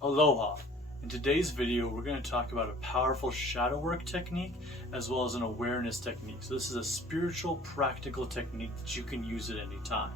Aloha! In today's video, we're going to talk about a powerful shadow work technique as well as an awareness technique. So this is a spiritual, practical technique that you can use at any time.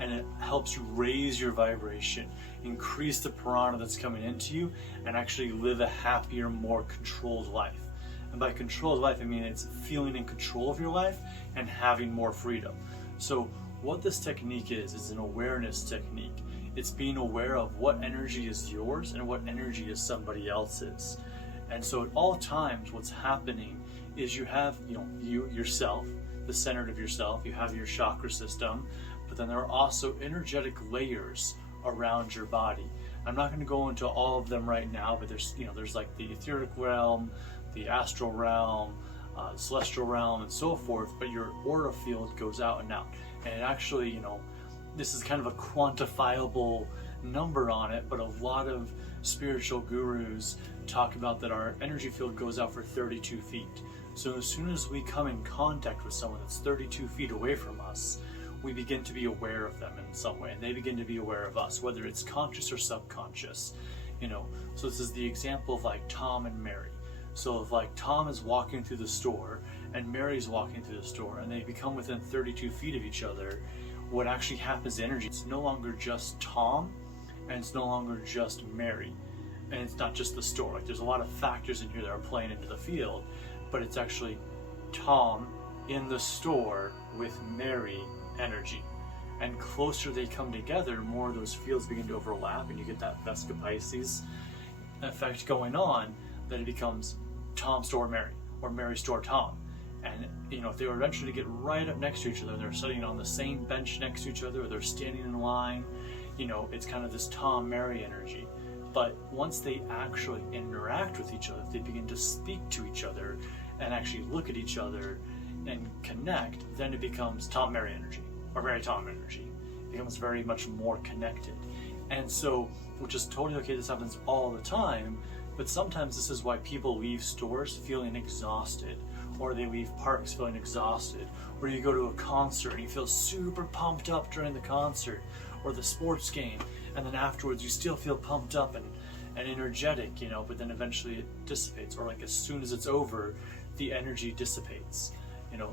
And it helps you raise your vibration, increase the prana that's coming into you, and actually live a happier, more controlled life. And by controlled life, I mean it's feeling in control of your life and having more freedom. So what this technique is an awareness technique. It's being aware of what energy is yours and what energy is somebody else's. And so at all times, what's happening is you have, you yourself, the center of yourself, you have your chakra system, but then there are also energetic layers around your body. I'm not going to go into all of them right now, but there's like the etheric realm, the astral realm, the celestial realm, and so forth, but your aura field goes out and out. And it actually, this is kind of a quantifiable number on it, but a lot of spiritual gurus talk about that our energy field goes out for 32 feet. So as soon as we come in contact with someone that's 32 feet away from us, we begin to be aware of them in some way, and they begin to be aware of us, whether it's conscious or subconscious. So this is the example of like Tom and Mary. So if like Tom is walking through the store and Mary's walking through the store and they become within 32 feet of each other, what actually happens to energy, it's no longer just Tom and it's no longer just Mary, and it's not just the store. Like there's a lot of factors in here that are playing into the field, but it's actually Tom in the store with Mary energy. And closer they come together, more of those fields begin to overlap, and you get that Vesca Pisces effect going on, that it becomes Tom store Mary or Mary store Tom. And if they were eventually to get right up next to each other, they're sitting on the same bench next to each other, or they're standing in line, it's kind of this Tom Mary energy. But once they actually interact with each other, if they begin to speak to each other and actually look at each other and connect, then it becomes Tom Mary energy or Mary Tom energy. It becomes very much more connected. And so, which is totally okay, this happens all the time, but sometimes this is why people leave stores feeling exhausted, or they leave parks feeling exhausted, or you go to a concert and you feel super pumped up during the concert or the sports game, and then afterwards you still feel pumped up and energetic, but then eventually it dissipates, or like as soon as it's over, the energy dissipates.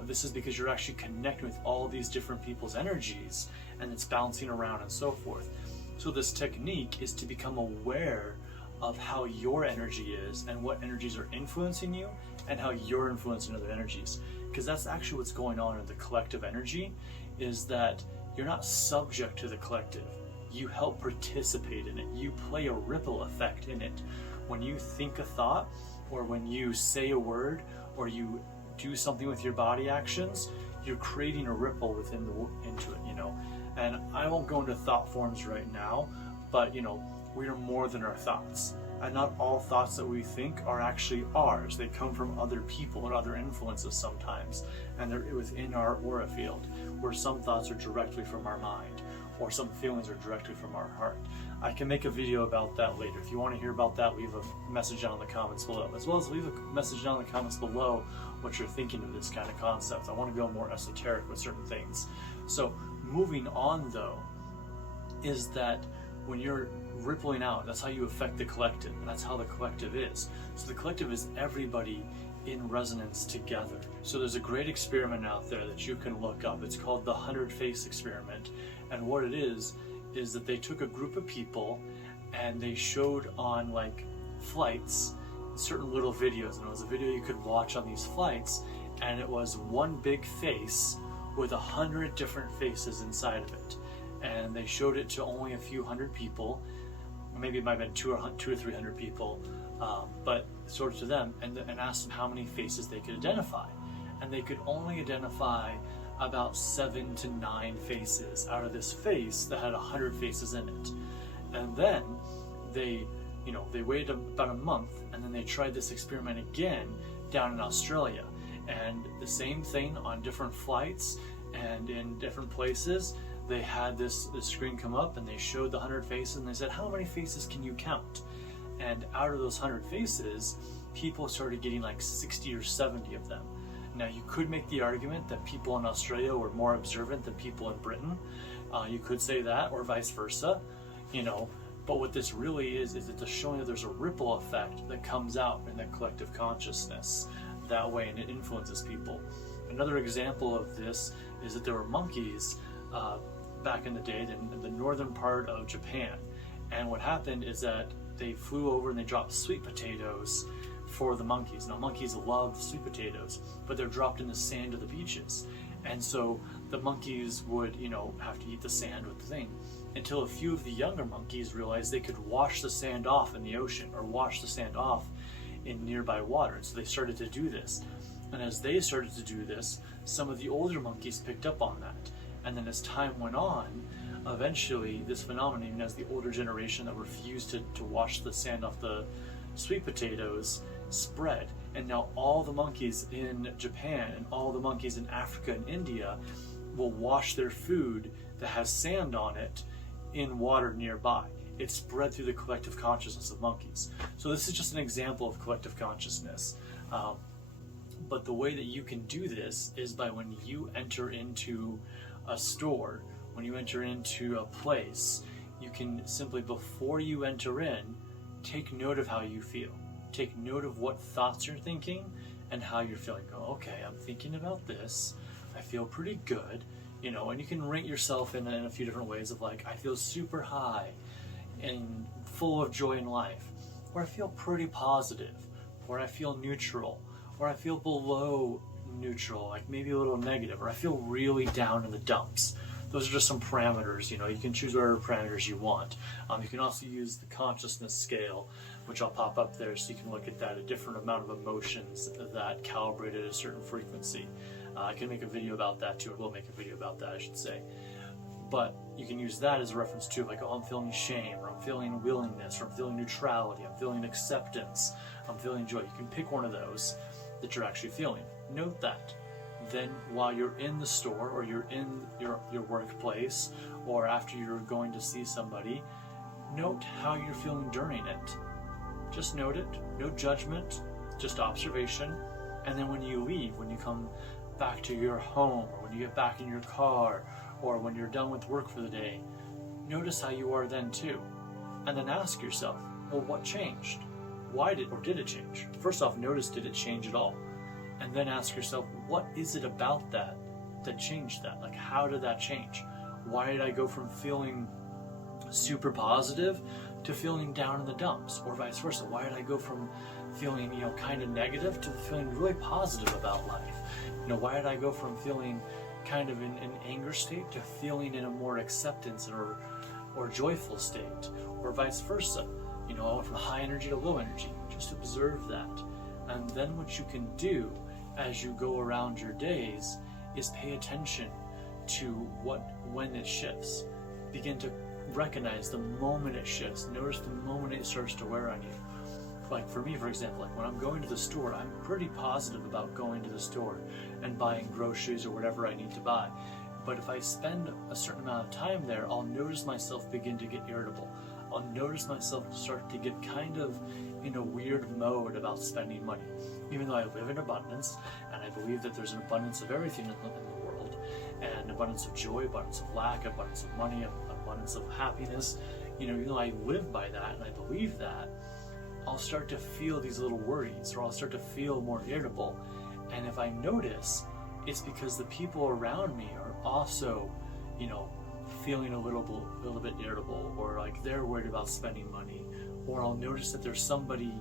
This is because you're actually connecting with all these different people's energies, and it's bouncing around and so forth. So this technique is to become aware of how your energy is and what energies are influencing you and how you're influencing other energies. Because that's actually what's going on in the collective energy, is that you're not subject to the collective. You help participate in it. You play a ripple effect in it. When you think a thought, or when you say a word, or you do something with your body actions, you're creating a ripple into it, And I won't go into thought forms right now, but we are more than our thoughts, and not all thoughts that we think are actually ours. They come from other people and other influences sometimes, and they're within our aura field, where some thoughts are directly from our mind, or some feelings are directly from our heart. I can make a video about that later. If you want to hear about that, leave a message down in the comments below, as well as leave a message down in the comments below what you're thinking of this kind of concept. I want to go more esoteric with certain things. So moving on though, is that when you're rippling out, that's how you affect the collective, and that's how the collective is. So the collective is everybody in resonance together. So there's a great experiment out there that you can look up. It's called the 100-face experiment, and what it is that they took a group of people and they showed on like flights certain little videos, and it was a video you could watch on these flights, and it was one big face with 100 different faces inside of it. And they showed it to only a few hundred people, maybe it might have been 200 or 300 people, but sort of to them, and asked them how many faces they could identify. And they could only identify about 7 to 9 faces out of this face that had 100 faces in it. And then they waited about a month, and then they tried this experiment again down in Australia. And the same thing on different flights and in different places. They had this screen come up, and they showed the 100 faces, and they said, how many faces can you count? And out of those 100 faces, people started getting like 60 or 70 of them. Now you could make the argument that people in Australia were more observant than people in Britain. You could say that, or vice versa, But what this really is it's showing that there's a ripple effect that comes out in that collective consciousness that way, and it influences people. Another example of this is that there were monkeys back in the day in the northern part of Japan. And what happened is that they flew over and they dropped sweet potatoes for the monkeys. Now, monkeys love sweet potatoes, but they're dropped in the sand of the beaches. And so the monkeys would, have to eat the sand with the thing, until a few of the younger monkeys realized they could wash the sand off in the ocean, or wash the sand off in nearby water. And so they started to do this. And as they started to do this, some of the older monkeys picked up on that. And then as time went on, eventually this phenomenon, even as the older generation that refused to wash the sand off the sweet potatoes, spread. And now all the monkeys in Japan and all the monkeys in Africa and India will wash their food that has sand on it in water nearby. It's spread through the collective consciousness of monkeys. So this is just an example of collective consciousness. But the way that you can do this is by when you enter into a store, when you enter into a place, you can simply, before you enter in, take note of how you feel. Take note of what thoughts you're thinking and how you're feeling. Go, okay, I'm thinking about this. I feel pretty good, and you can rate yourself in a few different ways of like, I feel super high and full of joy in life, or I feel pretty positive, or I feel neutral, or I feel below neutral, like maybe a little negative, or I feel really down in the dumps. Those are just some parameters. You can choose whatever parameters you want. You can also use the consciousness scale, which I'll pop up there so you can look at that, a different amount of emotions that calibrate at a certain frequency. I can make a video about that too, or will make a video about that, I should say. But you can use that as a reference to like, oh, I'm feeling shame, or I'm feeling willingness, or I'm feeling neutrality, I'm feeling acceptance, I'm feeling joy. You can pick one of those that you're actually feeling. Note that. Then while you're in the store, or you're in your workplace, or after you're going to see somebody, note how you're feeling during it. Just note it, no judgment, just observation. And then when you leave, when you come back to your home, or when you get back in your car, or when you're done with work for the day, notice how you are then too. And then ask yourself, well, what changed? Why did it change? First off, notice, did it change at all? And then ask yourself, what is it about that changed that? Like, how did that change? Why did I go from feeling super positive to feeling down in the dumps, or vice versa? Why did I go from feeling, kind of negative to feeling really positive about life? Why did I go from feeling kind of in an anger state to feeling in a more acceptance or joyful state, or vice versa? I went from high energy to low energy. Just observe that. And then what you can do as you go around your days is pay attention to when it shifts. Begin to recognize the moment it shifts. Notice the moment it starts to wear on you. Like for me, for example, like when I'm going to the store, I'm pretty positive about going to the store and buying groceries or whatever I need to buy. But if I spend a certain amount of time there, I'll notice myself begin to get irritable. I'll notice myself start to get kind of in a weird mode about spending money. Even though I live in abundance, and I believe that there's an abundance of everything in the world, and abundance of joy, abundance of lack, abundance of money, abundance of happiness, even though I live by that and I believe that, I'll start to feel these little worries, or I'll start to feel more irritable. And if I notice, it's because the people around me are also, feeling a little bit irritable, or like they're worried about spending money, or I'll notice that there's somebody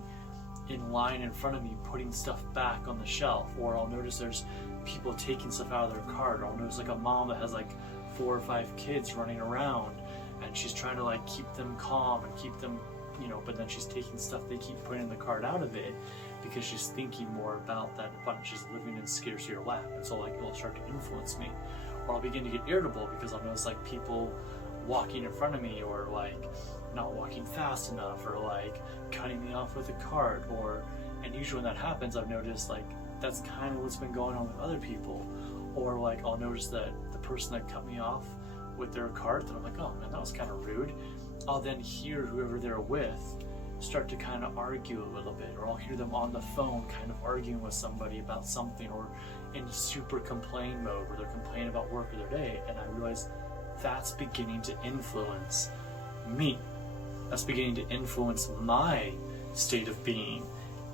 in line in front of me putting stuff back on the shelf, or I'll notice there's people taking stuff out of their cart, or I'll notice like a mom that has like 4 or 5 kids running around, and she's trying to like keep them calm and keep them, but then she's taking stuff they keep putting in the cart out of it because she's thinking more about that abundance. She's living in scarcity or lack, and so like it'll start to influence me. Or I'll begin to get irritable because I'll notice like people walking in front of me, or like not walking fast enough, or like cutting me off with a cart, and usually when that happens, I've noticed like that's kind of what's been going on with other people. Or like I'll notice that the person that cut me off with their cart, that I'm like, oh man, that was kind of rude. I'll then hear whoever they're with start to kind of argue a little bit, or I'll hear them on the phone kind of arguing with somebody about something, or in super complain mode where they're complaining about work or their day, and I realize that's beginning to influence me. That's beginning to influence my state of being.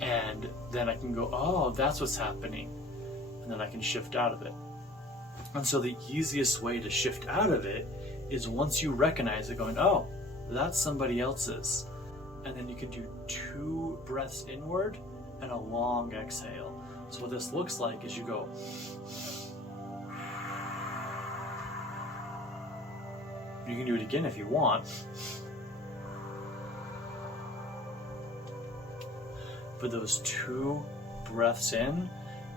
And then I can go, oh, that's what's happening. And then I can shift out of it. And so the easiest way to shift out of it is once you recognize it, going, oh, that's somebody else's. And then you can do 2 breaths inward and a long exhale. So what this looks like is you go, you can do it again if you want. For those 2 breaths in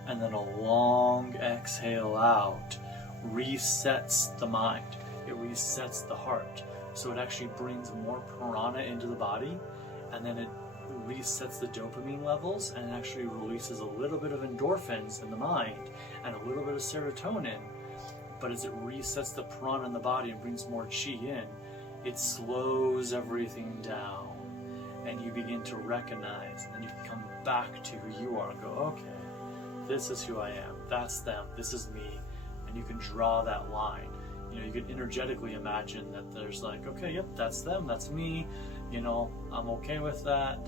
and then a long exhale out resets the mind. It resets the heart. So it actually brings more prana into the body, and then it resets the dopamine levels and actually releases a little bit of endorphins in the mind and a little bit of serotonin. But as it resets the prana in the body and brings more chi in, it slows everything down. And you begin to recognize, and then you can come back to who you are and go, okay, this is who I am, that's them, this is me. And you can draw that line. You know, you can energetically imagine that there's like, okay, yep, that's them, that's me. You know, I'm okay with that.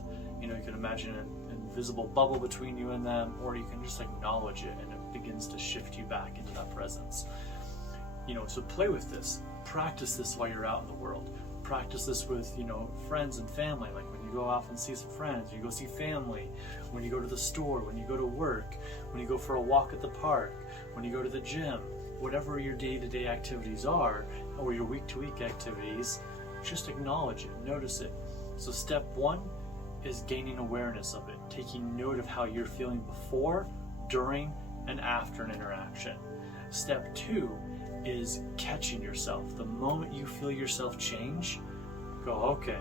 You know, you can imagine an invisible bubble between you and them, or you can just acknowledge it and it begins to shift you back into that presence. You know, so play with this. Practice this while you're out in the world. Practice this with, you know, friends and family. Like when you go off and see some friends, you go see family, when you go to the store, when you go to work, when you go for a walk at the park, when you go to the gym, whatever your day-to-day activities are, or your week-to-week activities, just acknowledge it, notice it. So step 1 is gaining awareness of it, taking note of how you're feeling before, during, and after an interaction. Step 2 is catching yourself. The moment you feel yourself change, go, okay,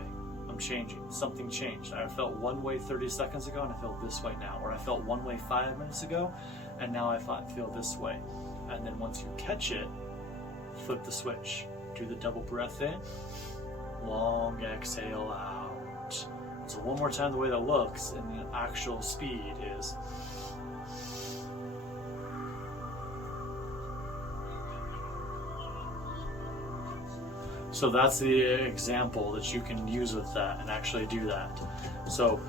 I'm changing. Something changed. I felt one way 30 seconds ago and I feel this way now. Or I felt one way 5 minutes ago and now I feel this way. And then once you catch it, flip the switch. Do the double breath in, long exhale out. So one more time the way that looks and the actual speed is. So that's the example that you can use with that and actually do that. So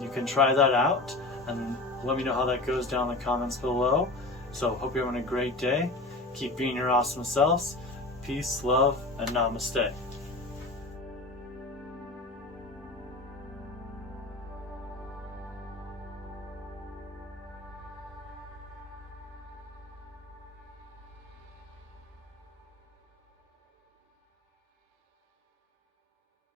you can try that out and let me know how that goes down in the comments below. So hope you're having a great day. Keep being your awesome selves. Peace, love, and namaste.